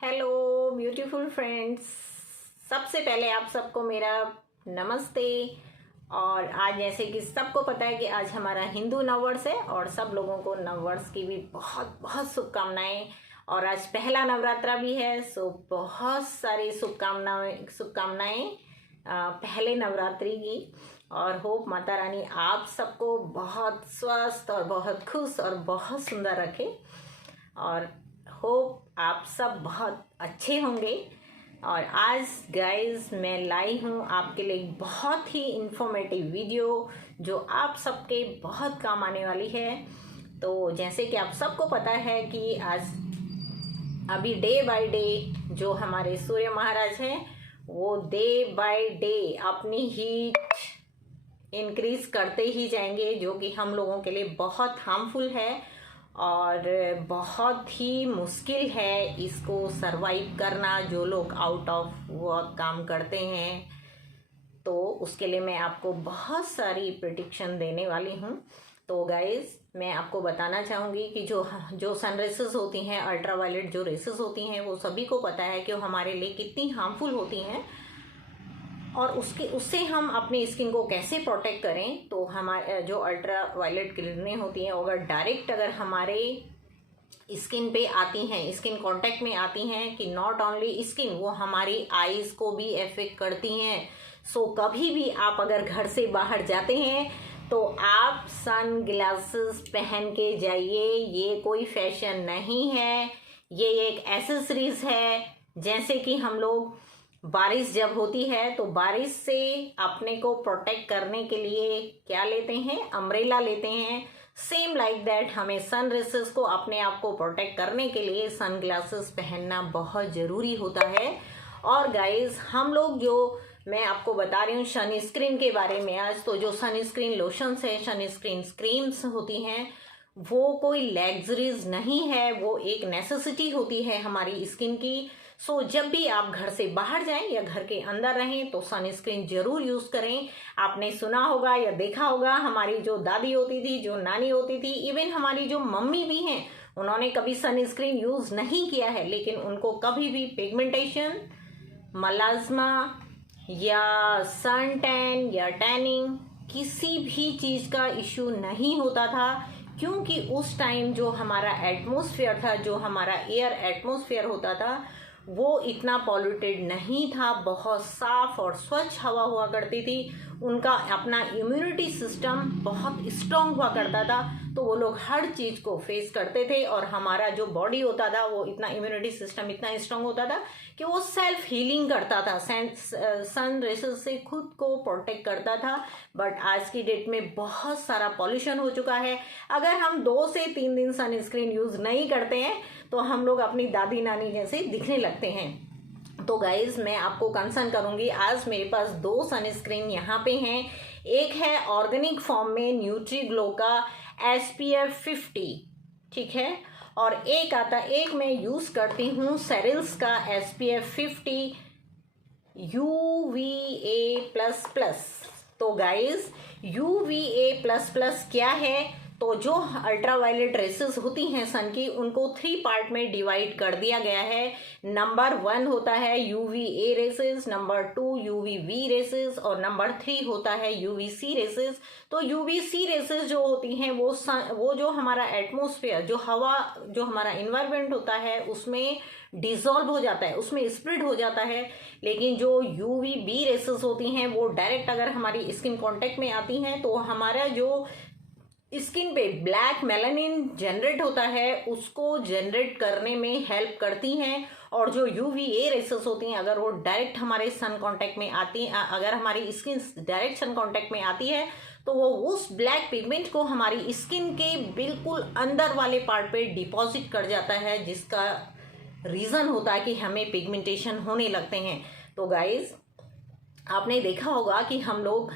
Hello beautiful friends. सबसे पहले आप सबको मेरा नमस्ते। और आज जैसे कि सबको पता है कि आज हमारा हिंदू नववर्ष है और सब लोगों को नववर्ष की भी बहुत बहुत शुभकामनाएं। और आज पहला नवरात्रा भी है, सो बहुत सारी शुभकामनाएं पहले नवरात्रि की। और होप माता रानी आप सबको बहुत स्वस्थ और बहुत खुश और बहुत सुंदर रखे। और होप आप सब बहुत अच्छे होंगे। और आज गाइस मैं लाई हूँ आपके लिए एक बहुत ही इंफॉर्मेटिव वीडियो जो आप सबके बहुत काम आने वाली है। तो जैसे कि आप सबको पता है कि आज अभी डे बाय डे जो हमारे सूर्य महाराज हैं वो डे बाय डे अपनी हीट इंक्रीज करते ही जाएंगे, जो कि हम लोगों के लिए बहुत हार्मफुल है और बहुत ही मुश्किल है इसको सरवाइव करना। जो लोग आउट ऑफ वर्क काम करते हैं तो उसके लिए मैं आपको बहुत सारी प्रेडिक्शन देने वाली हूँ। तो गाइस मैं आपको बताना चाहूँगी कि जो सन रेसेस होती हैं, अल्ट्रावायलेट जो रेसेस होती हैं, वो सभी को पता है कि वो हमारे लिए कितनी हार्मफुल होती हैं और उससे हम अपनी स्किन को कैसे प्रोटेक्ट करें। तो हमारे जो अल्ट्रा वायलेट किरणें होती हैं अगर डायरेक्ट अगर हमारे स्किन पे आती हैं, स्किन कांटेक्ट में आती हैं, कि नॉट ओनली स्किन, वो हमारी आईज को भी अफेक्ट करती हैं। सो कभी भी आप अगर घर से बाहर जाते हैं तो आप सन ग्लासेस पहन के जाइए। ये कोई फैशन नहीं है, ये एक एसेसरीज है। जैसे कि हम लोग बारिश जब होती है तो बारिश से अपने को प्रोटेक्ट करने के लिए क्या लेते हैं, अम्ब्रेला लेते हैं। सेम लाइक दैट हमें सन रेसेस को अपने आप को प्रोटेक्ट करने के लिए सन ग्लासेस पहनना बहुत ज़रूरी होता है। और गाइस हम लोग जो मैं आपको बता रही हूँ सनस्क्रीन के बारे में आज, तो जो सनस्क्रीन लोशंस है, सनस्क्रीन क्रीम्स होती हैं, वो कोई लग्जरीज नहीं है, वो एक नेसेसिटी होती है हमारी स्किन की। सो जब भी आप घर से बाहर जाएं या घर के अंदर रहें तो सनस्क्रीन जरूर यूज करें। आपने सुना होगा या देखा होगा, हमारी जो दादी होती थी, जो नानी होती थी, इवन हमारी जो मम्मी भी हैं, उन्होंने कभी सनस्क्रीन यूज नहीं किया है, लेकिन उनको कभी भी पिगमेंटेशन, मलाज्मा या सन टैन या टैनिंग किसी भी चीज का इश्यू नहीं होता था। क्योंकि उस टाइम जो हमारा एटमॉस्फेयर था, जो हमारा एयर एटमॉस्फेयर होता था, वो इतना पॉल्यूटेड नहीं था, बहुत साफ और स्वच्छ हवा हुआ करती थी। उनका अपना इम्यूनिटी सिस्टम बहुत स्ट्रांग हुआ करता था, तो वो लोग हर चीज़ को फेस करते थे। और हमारा जो बॉडी होता था वो इतना इम्यूनिटी सिस्टम इतना स्ट्रांग होता था कि वो सेल्फ हीलिंग करता था, सन रेसेस से खुद को प्रोटेक्ट करता था। बट आज की डेट में बहुत सारा पॉल्यूशन हो चुका है। अगर हम 2 से 3 दिन सनस्क्रीन यूज नहीं करते हैं तो हम लोग अपनी दादी नानी जैसे दिखने लगते हैं। तो गाइज मैं आपको कंसर्न करूंगी, आज मेरे पास 2 सनस्क्रीन यहाँ पे हैं। एक है ऑर्गेनिक फॉर्म में न्यूट्रीग्लो का SPF 50, ठीक है, और एक मैं यूज करती हूँ सेरिल्स का SPF 50 UVA++। तो गाइज UVA++ क्या है? तो जो अल्ट्रावायलेट रेसेस होती हैं सन की, उनको 3 पार्ट में डिवाइड कर दिया गया है। नंबर 1 होता है UVA rays, number 2 UVB rays और नंबर 3 होता है UVC रेसेस। तो UVC रेसेस जो होती हैं वो जो हमारा एटमॉस्फेयर, जो हवा, जो हमारा इन्वायरमेंट होता है उसमें डिसॉल्व हो जाता है, उसमें स्प्रेड हो जाता है। लेकिन जो UVB रेसेस होती हैं वो डायरेक्ट अगर हमारी स्किन कांटेक्ट में आती हैं तो हमारा जो स्किन पे ब्लैक मेलानिन जनरेट होता है उसको जनरेट करने में हेल्प करती हैं। और जो UVA रेसेस होती हैं अगर वो डायरेक्ट हमारे सन कांटेक्ट में आती, अगर हमारी स्किन डायरेक्ट सन कांटेक्ट में आती है तो वो उस ब्लैक पिगमेंट को हमारी स्किन के बिल्कुल अंदर वाले पार्ट पे डिपॉजिट कर जाता है, जिसका रीज़न होता है कि हमें पिगमेंटेशन होने लगते हैं। तो गाइज आपने देखा होगा कि हम लोग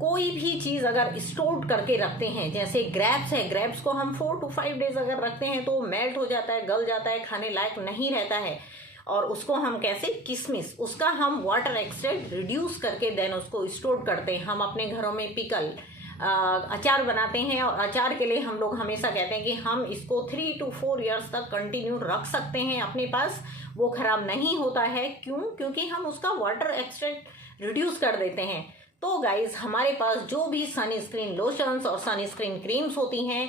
कोई भी चीज़ अगर स्टोर करके रखते हैं, जैसे ग्रेप्स है, ग्रेप्स को हम 4 to 5 डेज अगर रखते हैं तो मेल्ट हो जाता है, गल जाता है, खाने लायक नहीं रहता है। और उसको हम कैसे, किशमिश, उसका हम वाटर एक्सट्रैक्ट रिड्यूस करके देन उसको स्टोर करते हैं। हम अपने घरों में पिकल अचार बनाते हैं, और अचार के लिए हम लोग हमेशा कहते हैं कि हम इसको 3 to 4 ईयर्स तक कंटिन्यू रख सकते हैं अपने पास, वो ख़राब नहीं होता है। क्यों? क्योंकि हम उसका वाटर एक्सट्रैक्ट रिड्यूस कर देते हैं। तो गाइज हमारे पास जो भी सनस्क्रीन लोशंस और सनस्क्रीन क्रीम्स होती हैं,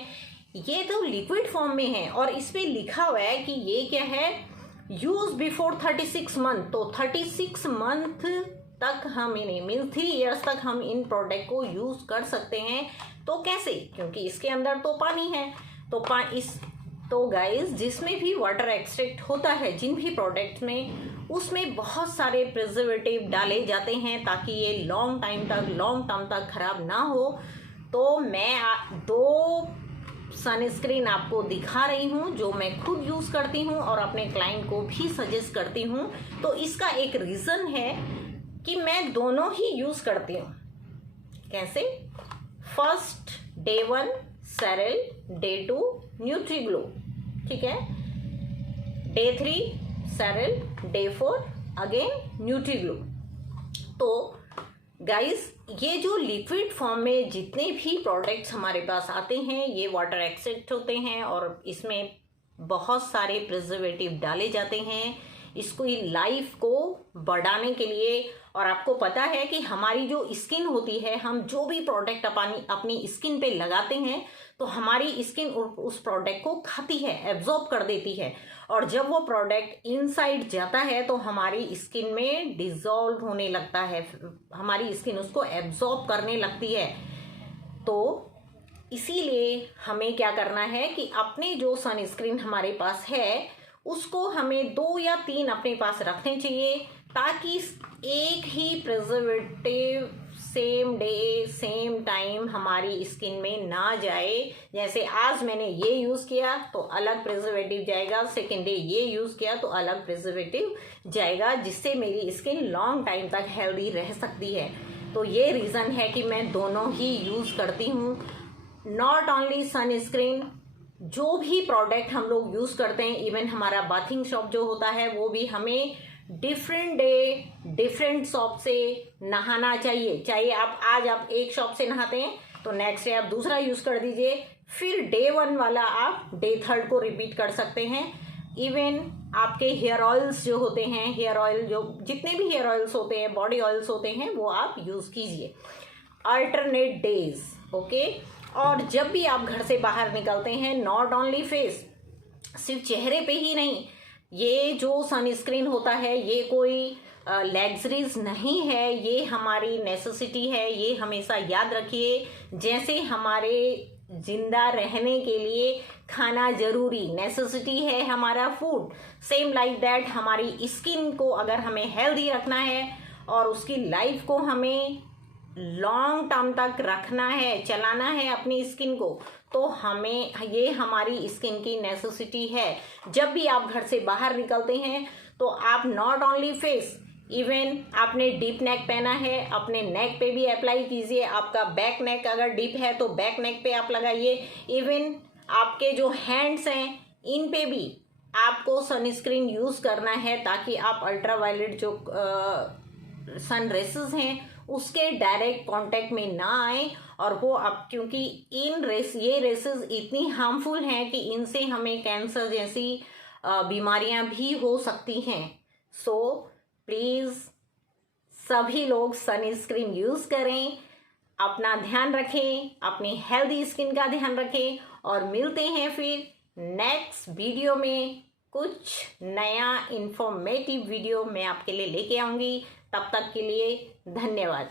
ये तो लिक्विड फॉर्म में है, और इस पे लिखा हुआ है कि ये क्या है, यूज बिफोर 36 मंथ। तो 36 मंथ तक हम इन्हें मीन 3 ईयर्स तक हम इन प्रोडक्ट को यूज कर सकते हैं। तो कैसे? क्योंकि इसके अंदर तो पानी है। तो गाइस जिसमें भी वाटर एक्सट्रैक्ट होता है जिन भी प्रोडक्ट्स में, उसमें बहुत सारे प्रिजर्वेटिव डाले जाते हैं ताकि ये लॉन्ग टर्म तक खराब ना हो। तो मैं 2 सनस्क्रीन आपको दिखा रही हूँ जो मैं खुद यूज़ करती हूँ और अपने क्लाइंट को भी सजेस्ट करती हूँ। तो इसका एक रीज़न है कि मैं दोनों ही यूज़ करती हूँ। कैसे? First day 1 cereal, day 2 Nutriglow, ठीक है। Day 3 cereal, day 4 again Nutriglow. तो गाइस ये जो लिक्विड फॉर्म में जितने भी प्रोडक्ट्स हमारे पास आते हैं, ये वाटर एक्सट्रैक्ट होते हैं और इसमें बहुत सारे प्रिजर्वेटिव डाले जाते हैं इसको लाइफ को बढ़ाने के लिए। और आपको पता है कि हमारी जो स्किन होती है, हम जो भी प्रोडक्ट अपनी स्किन पे लगाते हैं तो हमारी स्किन उस प्रोडक्ट को खाती है, एब्जॉर्ब कर देती है, और जब वो प्रोडक्ट इनसाइड जाता है तो हमारी स्किन में डिसॉल्व होने लगता है, हमारी स्किन उसको एब्जॉर्ब करने लगती है। तो इसीलिए हमें क्या करना है कि अपने जो सनस्क्रीन हमारे पास है उसको हमें 2 या 3 अपने पास रखने चाहिए, ताकि एक ही preservative same day same time हमारी स्किन में ना जाए। जैसे आज मैंने ये यूज़ किया तो अलग प्रिजर्वेटिव जाएगा, सेकेंड डे ये यूज़ किया तो अलग प्रिजर्वेटिव जाएगा, जिससे मेरी स्किन लॉन्ग टाइम तक हेल्दी रह सकती है। तो ये रीज़न है कि मैं दोनों ही यूज़ करती हूँ। नॉट ओनली सनस्क्रीन, जो भी प्रोडक्ट हम लोग यूज़ करते हैं, इवन हमारा बाथिंग शॉप जो होता है वो भी हमें डिफरेंट डे डिफरेंट शॉप से नहाना चाहिए। चाहे आज आप एक शॉप से नहाते हैं तो नेक्स्ट डे आप दूसरा यूज़ कर दीजिए, फिर डे 1 वाला आप डे 3 को रिपीट कर सकते हैं। इवन आपके हेयर ऑयल्स जो होते हैं, हेयर ऑयल जो जितने भी हेयर ऑयल्स होते हैं, बॉडी ऑयल्स होते हैं, वो आप यूज़ कीजिए अल्टरनेट डेज, ओके। और जब भी आप घर से बाहर निकलते हैं, नॉट ओनली फेस, सिर्फ चेहरे पे ही नहीं, ये जो सनस्क्रीन होता है ये कोई लग्जरीज नहीं है, ये हमारी नेसेसिटी है। ये हमेशा याद रखिए, जैसे हमारे जिंदा रहने के लिए खाना जरूरी नेसेसिटी है हमारा फूड, सेम लाइक दैट हमारी स्किन को अगर हमें हेल्दी रखना है और उसकी लाइफ को हमें लॉन्ग टर्म तक रखना है, चलाना है अपनी स्किन को, तो हमें ये हमारी स्किन की नेसेसिटी है। जब भी आप घर से बाहर निकलते हैं तो आप नॉट ओनली फेस, इवन आपने डीप नेक पहना है, अपने नेक पे भी अप्लाई कीजिए। आपका बैक नेक अगर डीप है तो बैक नेक पे आप लगाइए। इवन आपके जो हैंड्स हैं इन पे भी आपको सनस्क्रीन यूज़ करना है, ताकि आप अल्ट्रावायलेट जो सन रेसेस हैं उसके डायरेक्ट कांटेक्ट में ना आए। और वो अब क्योंकि ये रेसेस इतनी हार्मफुल हैं कि इनसे हमें कैंसर जैसी बीमारियां भी हो सकती हैं। सो प्लीज़ सभी लोग सनस्क्रीन यूज़ करें, अपना ध्यान रखें, अपनी हेल्दी स्किन का ध्यान रखें, और मिलते हैं फिर नेक्स्ट वीडियो में। कुछ नया इंफॉर्मेटिव वीडियो मैं आपके लिए लेके आऊँगी। तब तक के लिए धन्यवाद।